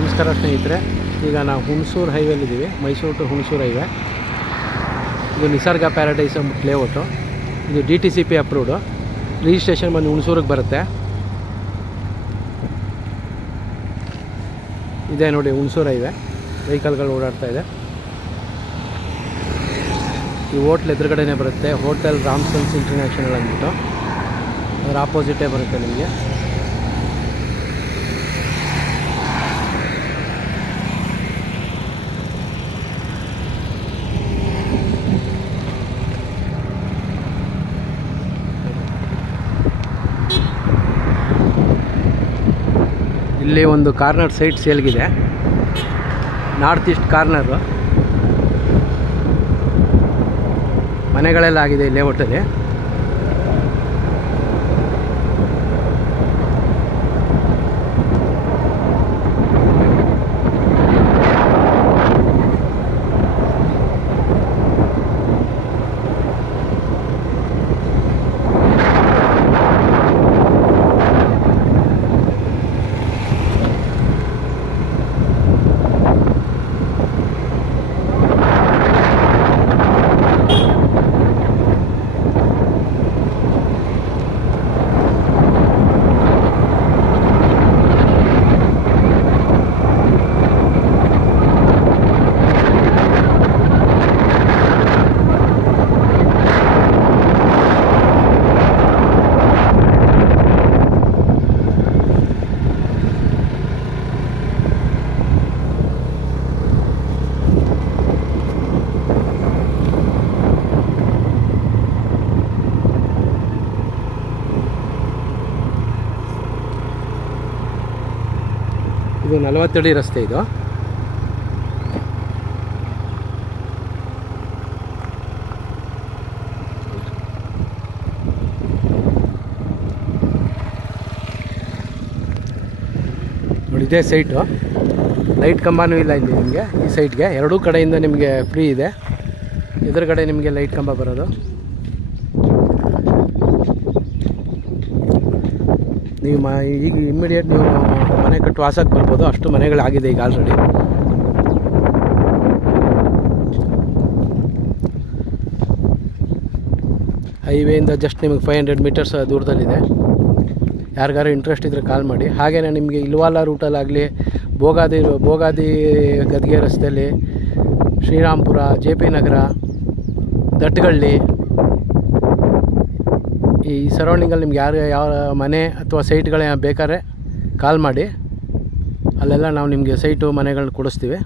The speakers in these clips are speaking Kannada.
ನಮಸ್ಕಾರ ಸ್ನೇಹಿತರೆ, ಈಗ ನಾವು ಹುಣಸೂರು ಹೈವೇಲಿದ್ದೀವಿ. Mysore to Hunsur highway. ಇದು ನಿಸರ್ಗ ಪ್ಯಾರಡೈಸ್ ಅಂದ್ಬಿಟ್ಟು ಲೇಔಟು. ಇದು DTCP ಅಪ್ರೂವ್ಡು. ರಿಜಿಸ್ಟ್ರೇಷನ್ ಬಂದು ಹುಣಸೂರಿಗೆ ಬರುತ್ತೆ. ಇದೆ ನೋಡಿ ಹುಣಸೂರು ಹೈವೇ, ವೆಹಿಕಲ್ಗಳು ಓಡಾಡ್ತಾ ಇದೆ. ಈ ಹೋಟ್ಲ್ ಎದುರುಗಡೆನೇ ಬರುತ್ತೆ, ಹೋಟೆಲ್ ರಾಮ್ಸನ್ಸ್ ಇಂಟರ್ನ್ಯಾಷನಲ್ ಅಂದ್ಬಿಟ್ಟು. ಅದರ ಆಪೋಸಿಟೇ ಬರುತ್ತೆ ನಿಮಗೆ. ಇಲ್ಲಿ ಒಂದು ಕಾರ್ನರ್ ಸೈಟ್ ಸೇಲ್ಗಿದೆ, ನಾರ್ತ್ ಈಸ್ಟ್ ಕಾರ್ನರು. ಮನೆಗಳೆಲ್ಲ ಆಗಿದೆ ಈ ಲೇಔಟಲ್ಲಿ. ಇದು 40 ಅಡಿ ರಸ್ತೆ. ಇದು ನೋಡಿ, ಇದೇ ಸೈಟು. ಲೈಟ್ ಕಂಬನೂ ಇಲ್ಲ ಇಲ್ಲಿ ನಿಮಗೆ. ಈ ಸೈಟ್ಗೆ ಎರಡೂ ಕಡೆಯಿಂದ ನಿಮಗೆ ಫ್ರೀ ಇದೆ. ಎದುರುಗಡೆ ನಿಮಗೆ ಲೈಟ್ ಕಂಬ ಬರೋದು. ನೀವು ಈಗ ಇಮ್ಮಿಡಿಯೇಟ್ ನೀವು ಮನೆ ಕಟ್ಟು ವಾಸಕ್ಕೆ ಬರ್ಬೋದು, ಅಷ್ಟು ಮನೆಗಳಾಗಿದೆ ಈಗ ಆಲ್ರೆಡಿ. ಹೈವೇಯಿಂದ ಜಸ್ಟ್ ನಿಮಗೆ 500 ಮೀಟರ್ಸ್ ದೂರದಲ್ಲಿದೆ. ಯಾರಿಗಾರು ಇಂಟ್ರೆಸ್ಟ್ ಇದ್ದರೆ ಕಾಲ್ ಮಾಡಿ. ಹಾಗೆಯೇ ನಿಮಗೆ ಇಲ್ವಾಲ ರೂಟಲ್ಲಾಗಲಿ, ಭೋಗಾದಿ ಗದ್ಗೆ ರಸ್ತೆಯಲ್ಲಿ, ಶ್ರೀರಾಮ್ಪುರ, JP ನಗರ, ದಟ್ಟಗಳ್ಳಿ, ಈ ಸರೌಂಡಿಂಗಲ್ಲಿ ನಿಮ್ಗೆ ಯಾವ ಮನೆ ಅಥವಾ ಸೈಟ್ಗಳೇ ಬೇಕಾದ್ರೆ ಕಾಲ್ ಮಾಡಿ. ಅಲ್ಲೆಲ್ಲ ನಾವು ನಿಮಗೆ ಸೈಟು ಮನೆಗಳನ್ನ ಕೊಡಿಸ್ತೀವಿ.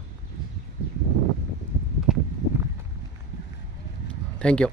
Thank you.